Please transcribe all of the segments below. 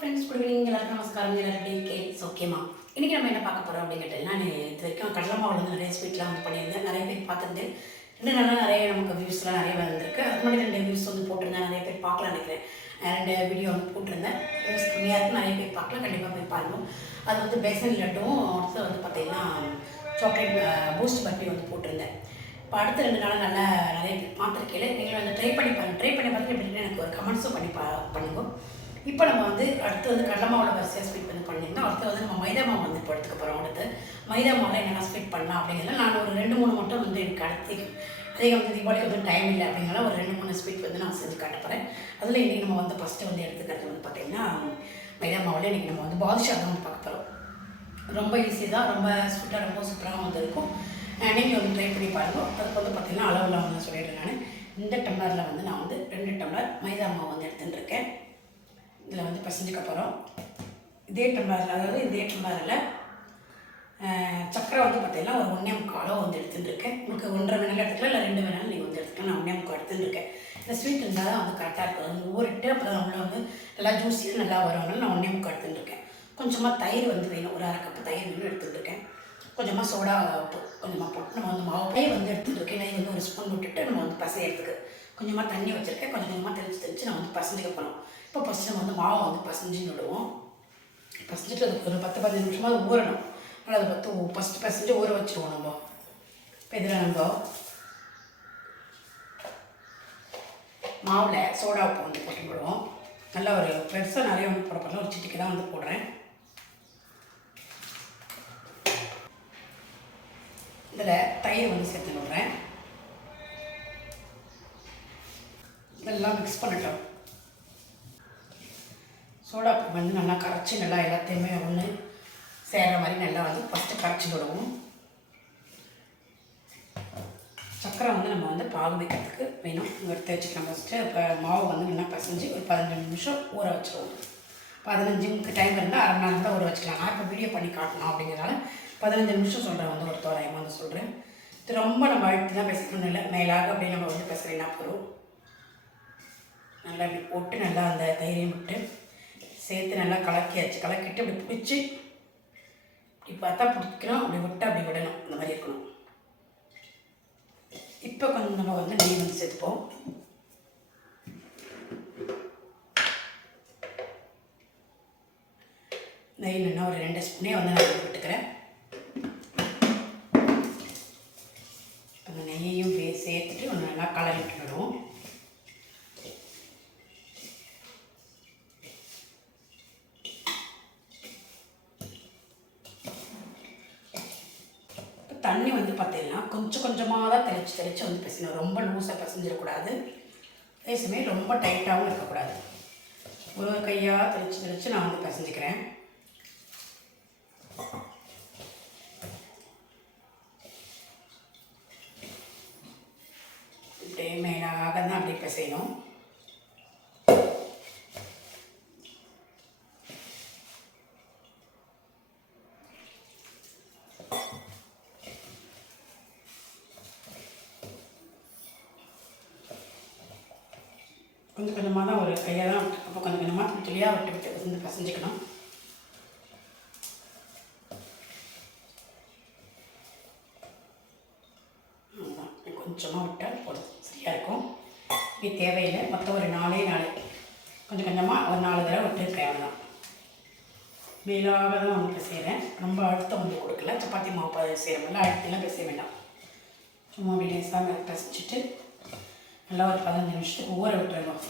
Friends, good evening. எல்லாருக்கும் நமஸ்காரம். எல்லாரும் கேட்ஸ் ஓகேமா. இன்றைக்கி நம்ம என்ன பார்க்க போகிறோம் அப்படிங்கிறது, நான் இது வரைக்கும் கடலை மாவில் வந்து நிறைய ஸ்வீட்லாம் வந்து பண்ணியிருந்தேன். நிறைய பேர் பார்த்துருந்தேன். 2 நாளாக நிறைய நமக்கு வியூஸ்லாம் நிறைய வந்திருக்கு. அதுக்கு முன்னாடி 2 வியூஸ் வந்து போட்டிருந்தேன். நிறைய பேர் பார்க்கலாம் நினைக்கிறேன். 2 வீடியோ வந்து போட்டிருந்தேன். வியூஸ் கம்மியாக இருக்குது, நிறைய பேர் பார்க்கலாம். கண்டிப்பாக போய் பாருங்கள். அது வந்து பேசன் லட்டும், அடுத்து வந்து பார்த்திங்கன்னா சாக்லேட் பூஸ்ட் பர்ஃபி வந்து போட்டிருந்தேன். இப்போ அடுத்த 2 நாளாக நல்லா நிறைய பேர் பார்த்துருக்கேன். நீங்கள் வந்து ட்ரை பண்ணி பாருங்கள். ட்ரை பண்ணி பார்த்துட்டு எப்படின்னு எனக்கு ஒரு கமெண்ட்ஸும் பண்ணி பண்ணுங்க. இப்போ நம்ம வந்து அடுத்து வந்து கடலை மாவில் வரிசையாக ஸ்வீட் வந்து பண்ணியிருந்தோம். அடுத்து வந்து நம்ம மைதா மாவு வந்து இப்போ எடுத்துக்க போகிறோம். அடுத்து மைதா மாவில் என்னென்ன ஸ்வீட் பண்ணலாம் அப்படிங்கிறத நான் ஒரு 2-3 மட்டும் வந்து எனக்கு அடுத்து அதே வந்து தீபாவளிக்கு வந்து டைம் இல்லை அப்படிங்கிறத ஒரு 2-3 ஸ்வீட் வந்து நான் செஞ்சு காட்ட போகிறேன். அதில் இன்றைக்கி நம்ம வந்து ஃபஸ்ட்டு வந்து எடுத்துக்கிறது வந்து பார்த்திங்கன்னா மைதா மாவில் இன்றைக்கி நம்ம வந்து பாதுஷா தான் வந்து பார்க்க போகிறோம். ரொம்ப ஈஸி தான், ரொம்ப ஸ்வீட்டாக ரொம்ப சூப்பராகவும் வந்து இருக்கும். நீங்கள் வந்து ட்ரை பண்ணி பாருங்கள். அதுக்கு வந்து பார்த்திங்கன்னா அளவுலாம் வந்து சொல்லிடுறேன். நான் இந்த டம்ளரில் வந்து நான் வந்து 2 டம்ளர் மைதா மாவு வந்து எடுத்துட்டுருக்கேன். இதில் வந்து பசஞ்சுக்க போகிறோம். இதே டம்ளரில், அதாவது இதே டம்ளரில் சக்கரை வந்து பார்த்திங்கன்னா ஒரு 1.25 வந்து எடுத்துட்டுருக்கேன். உங்களுக்கு 1.5 வேணாலும் எடுத்துக்கலாம், இல்லை 2 வேணாலும் நீங்கள் வந்து எடுத்துக்கலாம். நான் 1.25 எடுத்துட்டுருக்கேன். இந்த ஸ்வீட் இருந்தால் தான் வந்து கரெக்டாக இருக்கும். ஊறிட்டு அப்புறம் நம்மள வந்து நல்லா ஜூஸியாக நல்லா வரும்னால நான் 1.25 எடுத்துட்டுருக்கேன். கொஞ்சமாக தயிர் வந்து வேணும், ஒரு 1/2 கப்பு தயிர் வேணும் எடுத்துட்டுருக்கேன். கொஞ்சமாக சோடா உப்பு கொஞ்சமாக போட்டு நம்ம வந்து மாவு வந்து எடுத்துட்டுருக்கேன். நெய் வந்து ஒரு ஸ்பூன் விட்டுட்டு நம்ம வந்து பசையறதுக்கு கொஞ்சமாக தண்ணி வச்சுருக்கேன். கொஞ்சமாக தெளித்து நான் வந்து பசஞ்சிக்க போகிறோம். இப்போ ஃபஸ்ட்டு நம்ம வந்து மாவை வந்து பசஞ்சின்னு விடுவோம். பசஞ்சிட்டு அதுக்கு ஒரு 10-15 நிமிஷமாக அது ஊறணும். நல்லா அதை ஃபஸ்ட்டு பசஞ்சு ஊற வச்சுருவோம். நம்ம இப்போ இதில் நம்ம மாவில் சோடா உப்பு வந்து போட்டு விடுவோம். நல்லா ஒரு பெருசாக நிறைய வந்து போட போகிறோம். ஒரு சிட்டிக்கு தான் வந்து போடுறேன். இதில் தயிர் வந்து சேர்த்து விடுறேன். இதெல்லாம் மிக்ஸ் பண்ணிட்டோம். சோடா உப்பு வந்து நல்லா கரைச்சி நல்லா எல்லாத்தையுமே ஒன்று சேர்கிற மாதிரி நல்லா வந்து ஃபஸ்ட்டு கரைச்சி விடுவோம். சக்கரை வந்து நம்ம வந்து பாகு வைக்கிறதுக்கு வேணும். எடுத்து வச்சுக்கலாம். ஃபஸ்ட்டு இப்போ மாவு வந்து நல்லா பசைஞ்சு ஒரு 15 நிமிஷம் ஊற வச்சுருவோம். 15 டைம் இருந்தால் 1/2 மணி நேரம் தான் ஊற வச்சுக்கலாம். நான் இப்போ வீடியோ பண்ணி காட்டணும் அப்படிங்கிறனால 15 நிமிஷம் சொல்கிறேன். வந்து ஒரு தோராயமாக வந்து சொல்கிறேன். இது ரொம்ப நம்ம அழுத்தி தான் பேசிக்கணும் இல்லை, மேலாக அப்படி நம்ம வந்து பேசுகிறேன்னா போகிறோம். நல்லா இப்படி போட்டு நல்லா அந்த தைரியம் விட்டு சேர்த்து நல்லா கலக்கியாச்சு. கலக்கிட்டு அப்படி பிடிச்சி இப்படி பார்த்தா பிடிக்கணும், அப்படி விட்டு அப்படி விடணும். இந்த மாதிரி இருக்கணும். இப்போ கொஞ்சம் நம்ம வந்து நெய் வந்து சேர்த்துப்போம். நெய் இல்லைன்னா ஒரு 2 ஸ்பூனே வந்து நான் விட்டுக்கிறேன். அந்த நெய்யையும் சேர்த்துட்டு ஒன்று நல்லா கலரி விட்டுவிடுவோம். தண்ணி வந்து பார்த்தீங்கன்னா கொஞ்சம் கொஞ்சமாக தான் தெளித்து வந்து பிசையணும். ரொம்ப லூஸாக பிசைஞ்சிடக்கூடாது. அதே சமயம் ரொம்ப டைட்டாகவும் இருக்கக்கூடாது. ஒரு கையாக தெளித்து நான் வந்து பிசைஞ்சிக்கிறேன். இப்படியே மேலாக தான் அப்படி பிசையணும். கொஞ்சம் கொஞ்சமாக தான், ஒரு கையாக தான் விட்டு, அப்போ கொஞ்சம் கொஞ்சமாக துளியாக விட்டு வந்து பசஞ்சிக்கணும். அதுதான் கொஞ்சமாக விட்டால் போதும், சரியாக இருக்கும். இது தேவையில்லை. மொத்தம் ஒரு 4 கொஞ்சம் கொஞ்சமாக ஒரு 4 தடவை விட்டு தேவைதான். மேலாக தான் வந்து பிசைகிறேன். ரொம்ப அழுத்தம் வந்து கொடுக்கல. சப்பாத்தி மாவு செய்கிறோம்ல, அழுத்தெல்லாம் பிசைய வேண்டாம். சும்மா அப்படி லேசாக பிசைச்சிட்டு நல்லா ஒரு 15 நிமிஷத்துக்கு ஊற விட்டுருவோம்.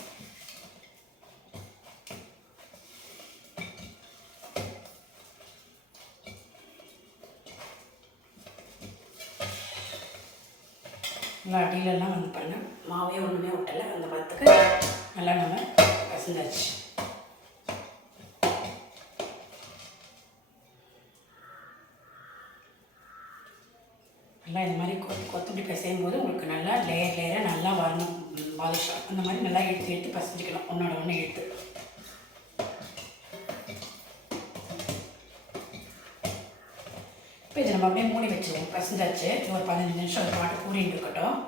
நல்லா அடியிலெல்லாம் வந்து பாருங்கள், மாவே ஒன்றுமே விட்டலை. அந்த பதத்துக்கு நல்லா நம்ம பசந்தாச்சு. நல்லா இந்த மாதிரி கொத்தமல்லி பிசையும் போது உங்களுக்கு நல்லா லேயராக நல்லா வரணும். பாதுஷா அந்த மாதிரி நல்லா எடுத்து பசஞ்சிக்கணும். ஒன்றோட ஒன்று எடுத்து இப்போ இதை நம்ம அப்படியே மூடி வச்சுருவோம். பசஞ்சாச்சு. ஒரு 15 நிமிஷம் ஒரு பாட்டு கூறின்னு இருக்கட்டும்.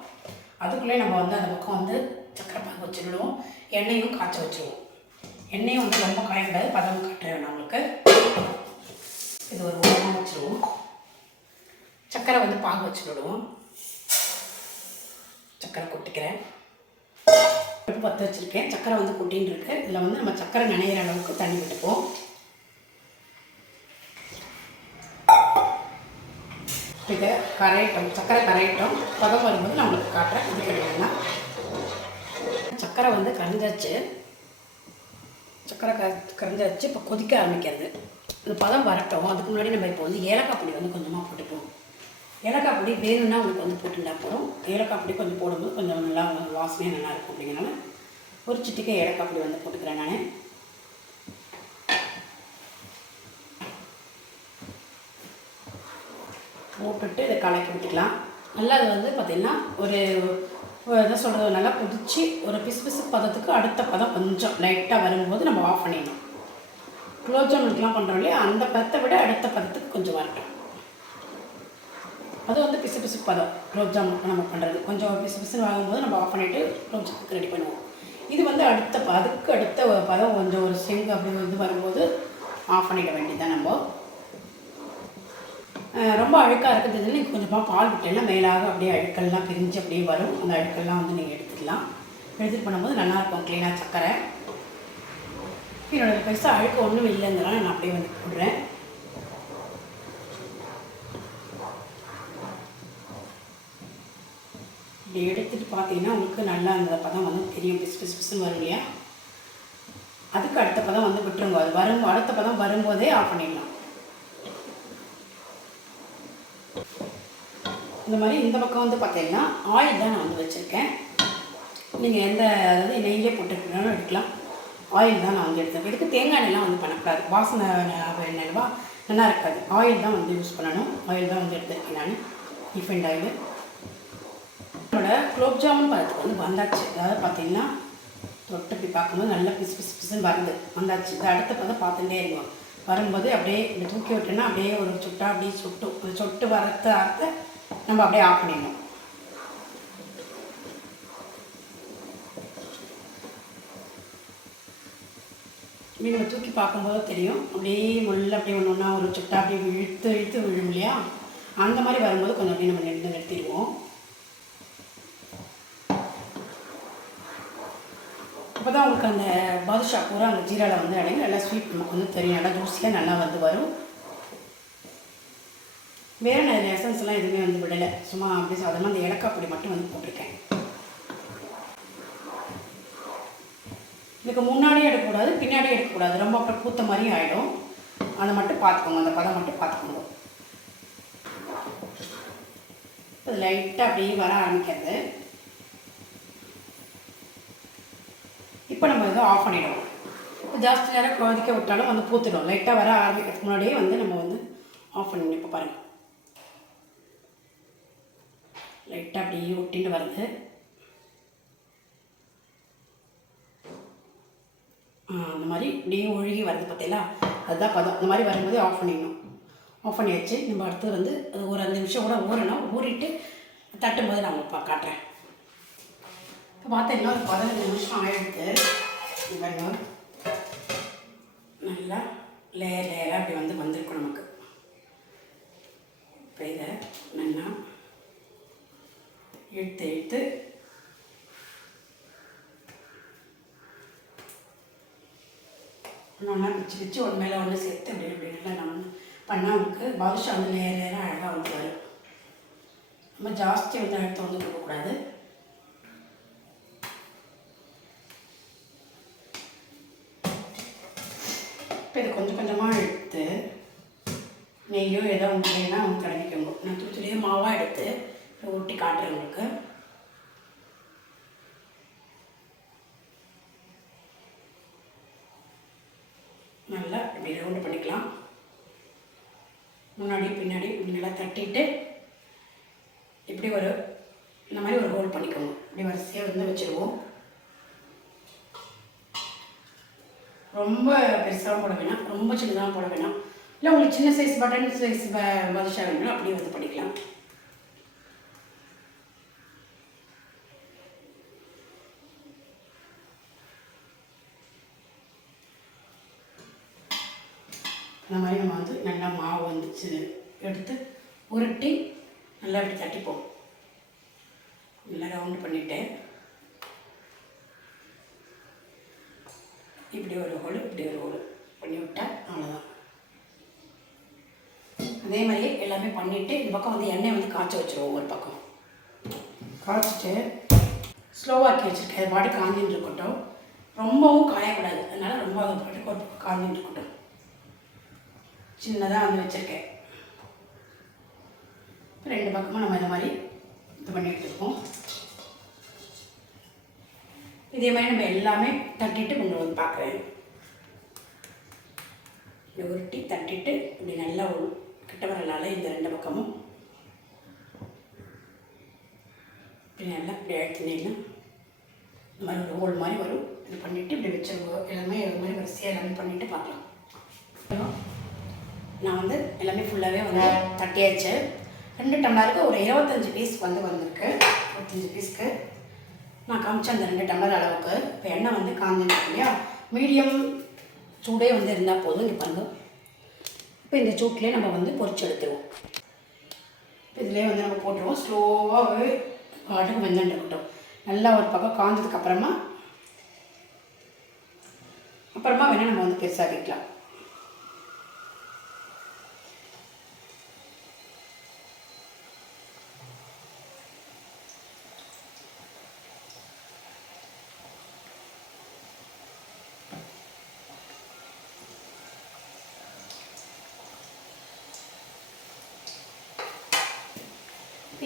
அதுக்குள்ளே நம்ம வந்து அந்த பக்கம் வந்து சக்கரை பாகு வச்சுடுவோம். எண்ணெயும் காய்ச்ச வச்சுருவோம். எண்ணெயும் வந்து ரொம்ப காயக்கூடாது, பதம் காட்டுறேன் நான் உங்களுக்கு. இது ஒரு ஓரமாக வச்சுருவோம். சர்க்கரை வந்து பாகு வச்சுடுவோம். சர்க்கரை கொட்டிக்கிறேன். பற்ற வச்சுருக்கேன். சர்க்கரை வந்து கொட்டின்னு இருக்கு. இதில் வந்து நம்ம சர்க்கரை நனைகிற அளவுக்கு தண்ணி விட்டுப்போம். இதை கரையிட்டோம், சர்க்கரை கரையிட்டோம். பதம் வரும்போது நான் உங்களுக்கு காட்டுறேன். இது கிடையாதுன்னா சர்க்கரை வந்து கரைஞ்சாச்சு. சர்க்கரை கரைஞ்சாச்சு. இப்போ கொதிக்க ஆரம்பிக்கிறது. இது பதம் வரட்டும். அதுக்கு முன்னாடி நம்ம இப்போ வந்து ஏலக்காய் பொடி வந்து கொஞ்சமாக போட்டுப்போம். ஏலக்காய் பொடி வேணும்னா உங்களுக்கு வந்து போட்டுட்டா போகிறோம். ஏலக்காய் பொடி கொஞ்சம் போடும்போது கொஞ்சம் நல்லா வாசனையாக நல்லாயிருக்கும். அப்படிங்கிறனால ஒரு சிட்டிக்கை ஏலக்காய் பொடி வந்து போட்டுக்கிறேன் நான். போட்டுட்டு இதை கலக்கி விட்டுக்கலாம். நல்லா அது வந்து பார்த்திங்கன்னா ஒரு என்ன சொல்கிறது, நல்லா கொதிச்சு ஒரு பிசு பதத்துக்கு அடுத்த பதம் கொஞ்சம் லைட்டாக வரும்போது நம்ம ஆஃப் பண்ணிடணும். குலோப் ஜாமுனுக்குலாம் பண்ணுறோம் இல்லையா, அந்த பதத்தை விட அடுத்த பதத்துக்கு கொஞ்சம் வரட்டும். அது வந்து பிசு பதம் குலோப் ஜாமுனுக்கு நம்ம பண்ணுறது. கொஞ்சம் பிசுன்னு வாங்கும்போது நம்ம ஆஃப் பண்ணிவிட்டு குலோப் ஜாமுனுக்கு ரெடி பண்ணுவோம். இது வந்து அதுக்கு அடுத்த பதம் கொஞ்சம் ஒரு செங்கு அப்படி வந்து வரும்போது ஆஃப் பண்ணிட வேண்டியதான். நம்ம ரொம்ப அழுக்காக இருக்கிறதுன்னு நீங்கள் கொஞ்சமாக பால் விட்டேன்னா மேலாக அப்படியே அழுக்கெல்லாம் பிரிஞ்சு அப்படியே வரும். அந்த அழுக்கெல்லாம் வந்து நீங்கள் எடுத்துக்கலாம். எடுத்துகிட்டு பண்ணும்போது நல்லாயிருக்கும் க்ளீனாக சக்கரை. என்னோடய பெருசாக அழுக்க ஒன்றும் இல்லைங்கிறனால நான் அப்படியே வந்து போடுறேன். இப்படி எடுத்துகிட்டு பார்த்தீங்கன்னா உங்களுக்கு நல்லா அந்த பதம் வந்து தெரியும். பிசுன்னு வரும் இல்லையா, அதுக்கு அடுத்த பதம் வந்து விட்டுருங்க. அது அடுத்த பதம் வரும்போதே ஆஃப் பண்ணிடலாம். இந்த மாதிரி இந்த பக்கம் வந்து பார்த்தீங்கன்னா ஆயில் தான் நான் வந்து வச்சுருக்கேன். நீங்கள் அதாவது நெய்யே போட்டுருக்கனாலும் எடுக்கலாம். ஆயில் தான் நான் வந்து எடுத்துருக்கேன். இதுக்கு தேங்காய் எண்ணெய்லாம் வந்து பண்ணக்கூடாது. வாசனை எண்ணெய்வா நல்லா இருக்காது. ஆயில் தான் வந்து யூஸ் பண்ணணும். ஆயில் தான் வந்து எடுத்துருக்கேன் நான், ரீஃபைண்ட் ஆயில். என்னோட குலோப் ஜாமுன் பதத்துக்கு வந்து வந்தாச்சு. அதாவது பார்த்தீங்கன்னா தொட்டு போய் பார்க்கும்போது நல்லா பிசுன்னு வருது, வந்தாச்சு. இது அடுத்த பதம் பார்த்துட்டே இருக்கும். வரும்போது அப்படியே இப்படி தூக்கி விட்டோன்னா அப்படியே ஒரு சுட்டா அப்படியே சொட்டு வரத்த நம்ம அப்படியே ஆஃப் பண்ணிடணும். இப்படி நம்ம தூக்கி பார்க்கும்போது தெரியும். அப்படியே முள்ள அப்படியே ஒன்று ஒன்றா ஒரு சுட்டா அப்படியே இழுத்து விழும் இல்லையா, அந்த மாதிரி வரும்போது கொஞ்சம் அப்படியே நம்ம நிறுத்திடுவோம். அப்போ தான் உங்களுக்கு அந்த பாதுஷா பூரா அந்த ஜீராவில் வந்து அடைங்க. நல்லா ஸ்வீட் நமக்கு வந்து தெரியும். நல்லா ஜூஸியாக நல்லா வந்து வரும். வேறு நான் எசன்ஸ்லாம் எதுவுமே வந்து விடலை. சும்மா அப்படி சாதமாக அந்த ஏலக்காய் பொடி மட்டும் வந்து போட்டிருக்கேன். இதுக்கு முன்னாடியே எடுக்கக்கூடாது, பின்னாடியே எடுக்கக்கூடாது. ரொம்ப அப்புறம் பூத்த மாதிரியும் ஆகிடும். அதை மட்டும் பார்த்துக்கோங்க, அந்த பதம் மட்டும் பார்த்துக்கோங்க. அது லைட்டாக அப்படியே வர ஆரம்பிக்கிறது. இப்போ நம்ம இதை ஆஃப் பண்ணிவிடுவோம். ஜாஸ்தி நேரம் கொதிக்க விட்டாலும் வந்து பூத்துடும். லைட்டாக வர ஆரம்பிக்கிறதுக்கு முன்னாடியே வந்து நம்ம வந்து ஆஃப் பண்ணிடணும். இப்போ பாருங்கள், லைட்டாக அப்படியே ஒட்டின்னு வருது. அந்த மாதிரி அப்படியே ஒழுகி வருது பார்த்தீங்களா, அதுதான் பதம். அந்த மாதிரி வரும்போது ஆஃப் பண்ணிடணும். ஆஃப் பண்ணியாச்சு. நம்ம அடுத்தது வந்து அது ஒரு 5 நிமிஷம் கூட ஊறணும். ஊறிட்டு தட்டும்போது நான் உங்களுக்கு காட்டுறேன். இப்போ பார்த்தீங்கன்னா ஒரு 15 நிமிஷம் ஆகிடுது. பாருங்க, நல்லா லேயராக அப்படி வந்து வந்திருக்கும் நமக்கு. இப்போ இதை நல்லா இழுத்து ஒன்றா பிச்சு ஒன்று மேலே ஒன்று சேர்த்து அப்படி நல்லா நம்ம பண்ணால் உங்களுக்கு பாதுஷா வந்து லேயராக அழகாக வந்து வரும். நம்ம ஜாஸ்தி வந்து அழுத்தம் வந்து கொடுக்கக்கூடாது. இப்போ இது கொஞ்சம் கொஞ்சமாக எடுத்து நெய்யோ ஏதோ இல்லைன்னா அவங்க கிடைக்கணும். நான் தூத்துலேயே மாவாக எடுத்து ஊட்டி காட்டுறேன் உங்களுக்கு. நல்லா இப்படி ரவுண்டு பண்ணிக்கலாம். முன்னாடி பின்னாடி இப்படி நல்லா தட்டிட்டு இப்படி இந்த மாதிரி ஒரு ஹோல் பண்ணிக்கோங்க. இப்படி வரிசையாக வந்து வச்சுருவோம். ரொம்ப பெருசாக போட வேணாம், ரொம்ப சின்னதாக போட வேணாம். இல்லை உங்களுக்கு சின்ன சைஸ் பட்டன் சைஸ் பாதுஷா வேணும்னா அப்படியே வந்து பண்ணிக்கலாம். அந்த மாதிரி நம்ம வந்து நல்லா மாவு வந்துச்சு எடுத்து உருட்டி நல்லா இப்படி தட்டிப்போம். நல்லா ரவுண்டு பண்ணிவிட்டு இப்படி ஒரு ஹோல் இப்படி ஒரு ஹோல் பண்ணி விட்டால் அவ்வளோதான். அதே மாதிரியே எல்லாமே பண்ணிவிட்டு இந்த பக்கம் வந்து எண்ணெய் வந்து காய்ச்ச வச்சுருவோம். ஒவ்வொரு பக்கம் காய்ச்சிட்டு ஸ்லோவாக்கி வச்சுருக்கேன். அது பாட்டு காஞ்சின்னு இருக்கட்டும், ரொம்பவும் காயக்கூடாது. அதனால் ரொம்ப அது பாட்டுக்கு ஒரு பக்கம் காஞ்சின்னு இருக்கட்டும். சின்னதாக வந்து வச்சுருக்கேன். ரெண்டு பக்கமும் நம்ம இந்த மாதிரி இது பண்ணி எடுத்துருக்கோம். இதே மாதிரி நம்ம எல்லாமே தட்டிட்டு கொண்டு வந்து பார்க்குறேன். இப்படி உருட்டி தட்டிட்டு இப்படி நல்லா கிட்ட வரலால் இந்த ரெண்டு பக்கமும் இப்படி நல்லா இப்படி எடுத்துனீங்கன்னா இந்த மாதிரி ஒரு ஹோல் மாதிரி வரும். இது பண்ணிவிட்டு இப்படி வச்சுருவோம். எல்லாமே இது மாதிரி வரிசையாக எல்லாமே பண்ணிவிட்டு பார்க்கலாம். நான் வந்து எல்லாமே ஃபுல்லாகவே வந்து தட்டியாச்சு. 2 டம்ளருக்கு ஒரு 25 பீஸ் வந்து வந்திருக்கு. 25 பீஸ்க்கு நான் காமிச்சேன் அந்த 2 டம்ளர் அளவுக்கு. இப்போ எண்ணெய் வந்து காஞ்சிருக்கு இல்லையா, மீடியம் சூடே வந்து இருந்தால் போதும். இங்கே பாருங்க, இப்போ இந்த சூட்லேயே நம்ம வந்து பொரிச்சு எடுத்துருவோம். இதிலே வந்து நம்ம போட்டுருவோம். ஸ்லோவாகவே பாட்டுக்கு வெந்துட்டு இருக்கட்டும். நல்லா ஒரு பக்கம் காஞ்சதுக்கப்புறமா வேணால் நம்ம வந்து பெருசாகிக்கலாம்.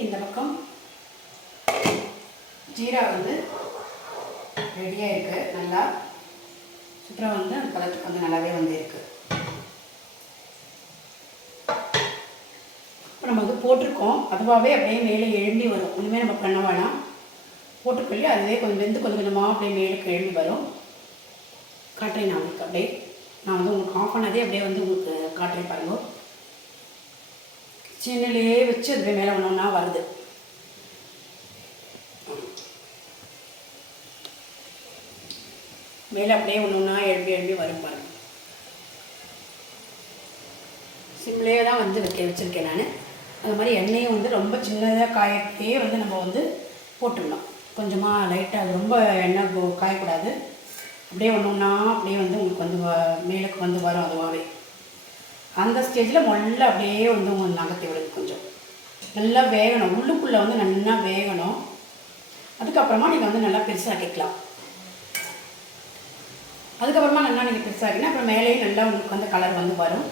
இந்த பக்கம் ஜீரா வந்து ரெடியாக இருக்குது. நல்லா சூப்பராக வந்து அந்த பதத்துக்கு வந்து நல்லாவே வந்து இருக்குது. இப்போ நம்ம வந்து போட்டிருக்கோம், அதுவாகவே அப்படியே மேலே எழும்பி வரும். ஒன்றுமே நம்ம பண்ண வேணாம். போட்டுக்கொள்ளி அதுவே கொஞ்சம் வெந்து கொஞ்சம் கொஞ்சமாக அப்படியே மேலுக்கு எழும்பி வரும். காட்டுறேன் நான் உங்களுக்கு. அப்படியே நான் வந்து உங்களுக்கு ஆஃப் பண்ணதே அப்படியே வந்து உங்களுக்கு காட்டுறேன் பாருங்க. சின்னிலேயே வச்சு அதுவே மேலே ஒன்றா வருது. மேலே அப்படியே ஒன்றா எழும்பி வரும் பாருங்க. சிம்லேயே தான் வந்து வச்சுருக்கேன் நான். அந்த மாதிரி எண்ணெயும் வந்து ரொம்ப சின்னதாக காயத்தையே வந்து நம்ம வந்து போட்டுடணும். கொஞ்சமாக லைட்டாக, அது ரொம்ப எண்ணெய் காயக்கூடாது. அப்படியே ஒன்றா அப்படியே வந்து உங்களுக்கு வந்து மேலுக்கு வந்து வரும் அதுவாகவே. அந்த ஸ்டேஜில் முதல்ல அப்படியே வந்து உங்களுக்கு நகர்த்தி விடுது. கொஞ்சம் நல்லா வேகணும், உள்ளுக்குள்ளே வந்து நல்லா வேகணும். அதுக்கப்புறமா நீங்கள் வந்து நல்லா பெருசாக்கிக்கலாம். அதுக்கப்புறமா நல்லா நீங்கள் பெருசாக்கினா அப்புறம் மேலேயும் நல்லா உங்களுக்கு வந்து கலர் வந்து வரும்.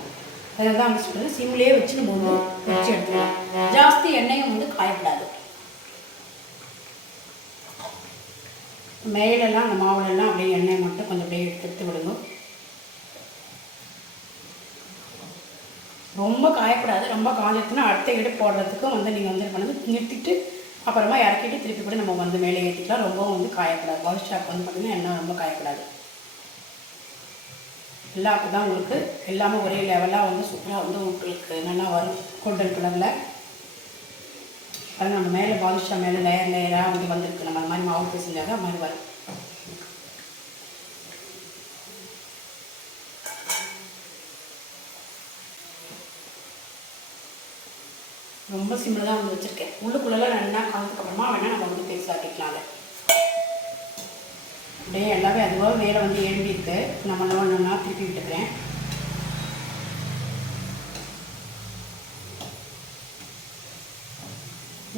அதனால தான் வந்து சொல்கிறது, சிம்லேயே வச்சு நம்ம வந்து வச்சு எடுத்துக்கலாம். ஜாஸ்தி எண்ணெயும் வந்து காயப்படாது. மேலெல்லாம் அந்த மாவுலெல்லாம் அப்படியே எண்ணெய் மட்டும் கொஞ்சம் அப்படியே எடுத்து விடுங்க. ரொம்ப காயக்கூடாது. ரொம்ப காஞ்சிடுச்சுன்னா அடுத்த இடு போடுறதுக்கும் வந்து நீங்கள் வந்து பண்ணது நிறுத்திட்டு அப்புறமா இறக்கிட்டு திருப்பி கூட நம்ம வந்து மேலே ஏற்றிக்கலாம். ரொம்பவும் வந்து காயக்கூடாது. பாதுஷாக்கு வந்து பார்த்திங்கன்னா எண்ணெய் ரொம்ப காயக்கூடாது. எல்லாம் அப்போ தான் உங்களுக்கு எல்லாமே ஒரே லெவலாக வந்து சூப்பராக வந்து உங்களுக்கு நல்லா வரும். கோல்டன் கலரில் அது நம்ம மேலே பாதுஷா மேலே லேயராக வந்து வந்துருக்கு. நம்ம அந்த மாதிரி மாவு பேசிஞ்சாக அது மாதிரி வரும். ரொம்ப சிம்பிளாக தான் வந்து வச்சுருக்கேன். உள்ளுக்குள்ளெல்லாம் நல்லா காலத்துக்கப்புறமா வேணால் நம்ம வந்து பெருசாக்கிக்கலாம். அதை அப்படியே எல்லாமே அதுவாக வேலை வந்து எழும்பி இருக்கு. நம்ம ஒன்றா திருப்பி விட்டுக்கிறேன்.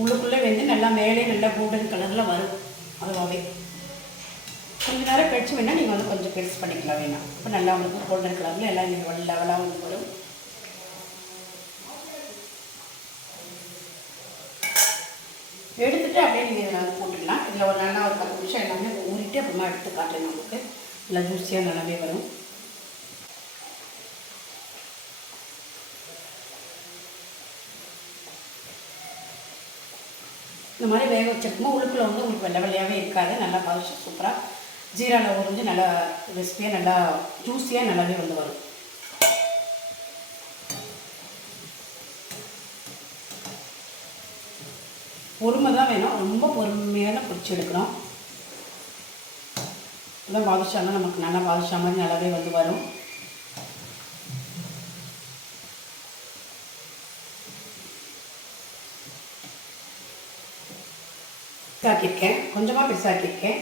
உள்ளுக்குள்ளே வந்து நல்லா மேலே நல்லா கோல்டன் கலரில் வரும் அதுவாகவே. கொஞ்சம் நேரம் கழிச்சு வேணால் நீங்கள் வந்து கொஞ்சம் பெருசு பண்ணிக்கலாம் வேணாம். இப்போ நல்லா உங்களுக்கு கோல்டன் கலரில் எல்லாம் நீங்கள் லெவலாக வந்து வரும். எடுத்துகிட்டு அப்படியே நீங்கள் இதில் வந்து போட்டுக்கலாம். இதில் ஒரு நல்லா ஒரு 10 நிமிஷம் எல்லாமே ஊறிட்டு அப்புறமா எடுத்து காட்டுறேன். நமக்கு நல்லா ஜூஸியாக நல்லாவே வரும். இந்த மாதிரி வேக வச்சிருக்கும்போது உள்ளுக்குள்ளே வந்து உங்களுக்கு வெள்ளை வெள்ளையாகவே இருக்காது. நல்லா பாதுஷா சூப்பராக ஜீராவில் உறிஞ்சு நல்லா ரெசிபியாக நல்லா ஜூஸியாக நல்லாவே வந்து வரும். பொறுமை தான் வேணும். ரொம்ப பொறுமையான பொரிச்சு எடுக்கணும். இதான் பாதுஷாலாம் நமக்கு நல்லா பாதுஷா மாதிரி நல்லாவே வந்து வரும். பெருசாக்கியிருக்கேன், கொஞ்சமாக பெருசாக்கியிருக்கேன்,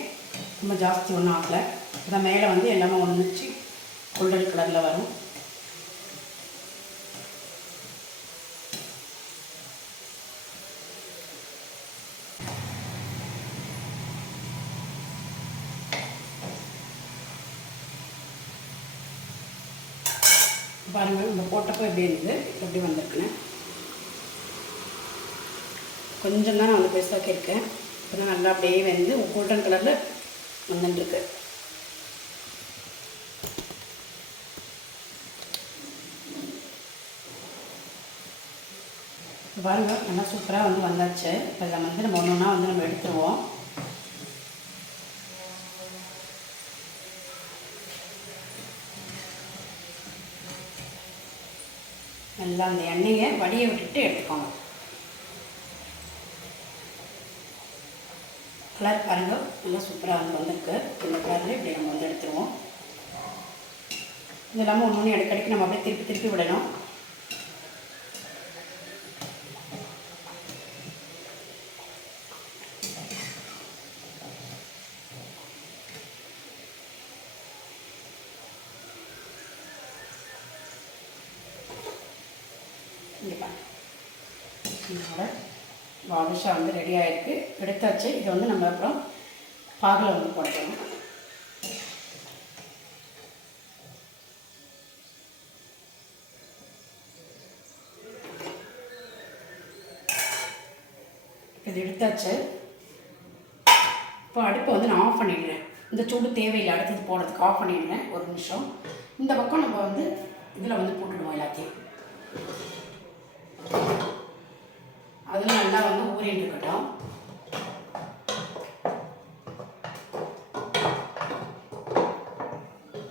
ரொம்ப ஜாஸ்தி ஒன்றும் ஆகலை. அதான் மேலே வந்து எல்லாமே ஒன்றுச்சு கோல்டன் கலரில் வரும். பாருங்கள், நம்ம போட்டப்போ எப்படி இருந்தது, எப்படி வந்திருக்குன்னு. கொஞ்சம் தான் நான் வந்து பெருசாக்கியிருக்கேன். இப்போ தான் நல்லா அப்படியே வந்து கோல்டன் கலரில் வந்துட்டுருக்கு. பாருங்கள், நல்லா சூப்பராக வந்து வந்தாச்சு. இப்போ இதை வந்து நம்ம ஒன்று ஒன்றா வந்து நம்ம எடுத்துருவோம். நல்லா அந்த எண்ணெயை வடியை விட்டுட்டு எடுத்துக்கோங்க. கலர் பாருங்கள், நல்லா சூப்பராக வந்து வந்திருக்கு. இந்த கலரில் இப்படி நம்ம வந்து எடுத்துருவோம். இது இல்லாமல் ஒன்று ஒன்று இடைக்கடிக்கு நம்ம அப்படியே திருப்பி திருப்பி விடணும். இதோட பாதுஷா வந்து ரெடி ஆகிருக்கு, எடுத்தாச்சு. இதை வந்து நம்ம அப்புறம் பாகில் வந்து போடணும். இது எடுத்தாச்சு. இப்போ அடுப்பை வந்து நான் ஆஃப் பண்ணிடுறேன். இந்த சூடு தேவையில்லை, அடுத்தது போடுறதுக்கு ஆஃப் பண்ணிடுறேன். ஒரு நிமிஷம். இந்த பக்கம் நம்ம வந்து இதில் வந்து போட்டுடுவோம் எல்லாத்தையும். அதில் நல்லா வந்து ஊறிட்டு இருக்கட்டும்.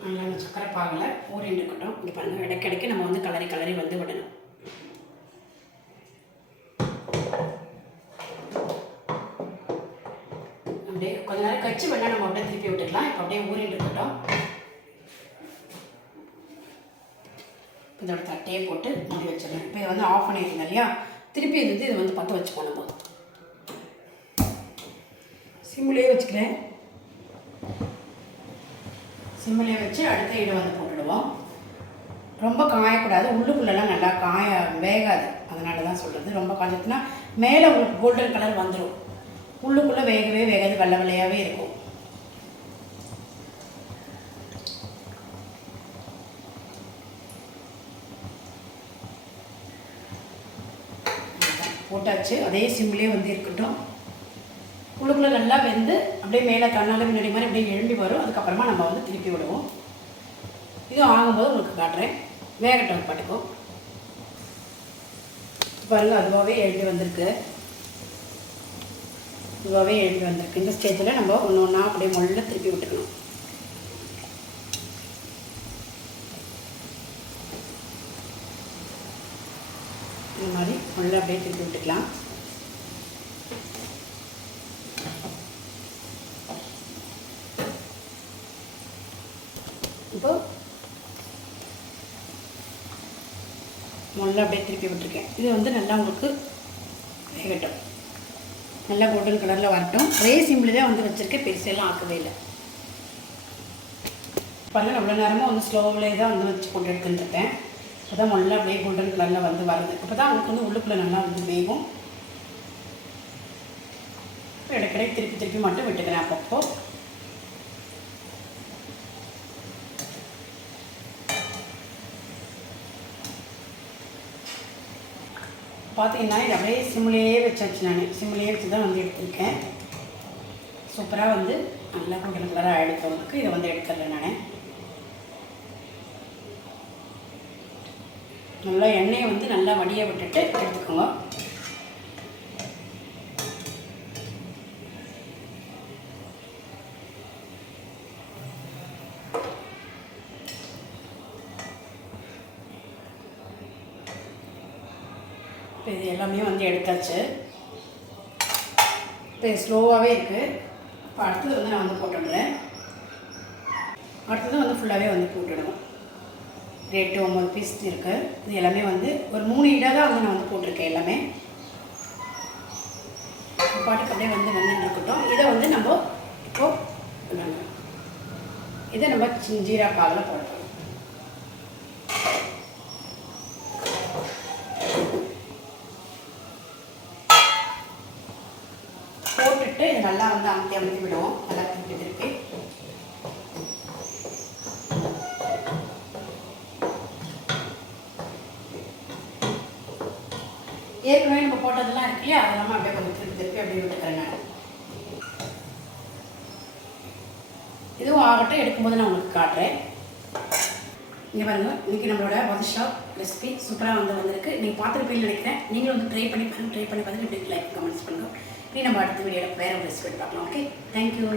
நல்லா அந்த சக்கரை பாகில் ஊறிட்டு இருக்கட்டும். இங்கே பாருங்கள், இடைக்கிடைக்கு நம்ம வந்து கலரி கலரி வந்து விடணும். அப்படியே கொஞ்ச நேரம் கழிச்சு வேணால் நம்ம அப்படியே திருப்பி விட்டுக்கலாம். இப்போ அப்படியே ஊறிட்டு இருக்கட்டும். இதோட தட்டையை போட்டு மூடி வச்சிடணும். இப்போ இதை வந்து ஆஃப் பண்ணியிருந்தேன் இல்லையா, திருப்பி இதை வந்து பற்ற வச்சுக்கோ. நம்ம சிம்மிலே வச்சுக்கிறேன். சிம்மிலே வச்சு அடுத்த இடம் வந்து போட்டுடுவோம். ரொம்ப காயக்கூடாது, உள்ளுக்குள்ளெல்லாம் நல்லா வேகாது. அதனால தான் சொல்கிறது. ரொம்ப காய்ச்சதுன்னா மேலே உங்களுக்கு கோல்டன் கலர் வந்துடும், உள்ளுக்குள்ளே வேகவே வேகாது, வெள்ளை வெள்ளையாகவே இருக்கும். போட்டாச்சு. அதே சிம்லேயே வந்து இருக்கட்டும். உள்ளுக்குள்ளே நல்லா வெந்து அப்படியே மேலே தன்னால முன்னாடி மாதிரி அப்படியே எழும்பி வரும். அதுக்கப்புறமா நம்ம வந்து திருப்பி விடுவோம். இதுவும் ஆகும்போது உங்களுக்கு காட்டுறேன். வேகட்டும் பாட்டுக்கும். பாருங்கள், அதுவாகவே எழுப்பி வந்திருக்கு. இதுவாகவே எழுப்பி வந்திருக்கு. இந்த ஸ்டேஜில் நம்ம ஒன்று ஒன்றா அப்படியே முள்ள திருப்பி விட்டுக்கணும். இந்த மாதிரி முள்ள அப்படியே திருப்பி விட்டுக்கலாம். இப்போ முள்ள அப்படியே திருப்பி விட்டுருக்கேன். இது வந்து நல்லா உங்களுக்கு வேகட்டும், நல்லா கோல்டன் கலரில் வரட்டும். ஒரே சிம்பிள் தான் வந்து வச்சுருக்கேன், பெருசெல்லாம் ஆக்கவே இல்லை. பண்ண அவ்வளோ நேரமாக வந்து ஸ்லோவிலே தான் வந்து வச்சு போட்டு எடுத்துட்டுருக்கேன். அப்போ தான் முள்ள அப்படியே கோல்டன் கலரில் வந்து வருது. அப்போ தான் உங்களுக்கு வந்து உள்ளுக்குள்ளே நல்லா வந்து வேகும். இடைக்கிடையே திருப்பி திருப்பி மட்டும் விட்டுக்கிறேன் அப்பப்போ. பார்த்தீங்கன்னா இது அப்படியே சிம்லேயே வச்சாச்சு. நான் சிம்லேயே வச்சு தான் வந்து எடுத்திருக்கேன். சூப்பராக வந்து நல்லா கோல்டன் கலராக எடுத்தவங்களுக்கு இதை வந்து எடுத்துடுறேன். நான் நல்லா எண்ணெயை வந்து நல்லா வடிய விட்டுட்டு எடுத்துக்கோங்க. இப்போ இது எல்லாமே வந்து எடுத்தாச்சு. இப்போ ஸ்லோவாகவே இருக்குது. இப்போ அடுத்தது வந்து நான் வந்து போட்டுடுறேன். அடுத்தது வந்து ஃபுல்லாகவே வந்து போட்டுடுவோம். 8-9 பீஸ் இருக்குது. இது எல்லாமே வந்து ஒரு 3 இடம் தான் வந்து நான் வந்து போட்டிருக்கேன். எல்லாமே பாட்டுக்கு அப்படியே வந்து வந்துட்டு இருக்கட்டும். இதை வந்து நம்ம இப்போது இதை நம்ம ஜீரா பாலில் போடுறோம். போட்டுட்டு இது நல்லா வந்து அமுத்தி விடுவோம். நல்லா திருப்பி ஏற்கனவே நம்ம போட்டதெல்லாம் இருக்கு இல்லையா, அதெல்லாம் அப்படியே கொஞ்சம் திருப்பி அப்படியே விட்டுக்கிறேன் நான். இதுவும் ஆகட்டும், எடுக்கும்போது நான் உங்களுக்கு காட்டுறேன். இங்கே பாருங்கள், இன்றைக்கி நம்மளோட பாதுஷா ரெசிபி சூப்பராக வந்திருக்கு. நீங்கள் பார்த்துருப்பீங்கன்னு நினைக்கிறேன். நீங்களும் வந்து ட்ரை பண்ணி பார்த்துட்டு இப்படி லைக் கமெண்ட்ஸ் பண்ணுங்கள். இனி நம்ம அடுத்த வீடியோவில் வேறு ஒரு ரெசிபி பார்க்கலாம். Okay, thank you.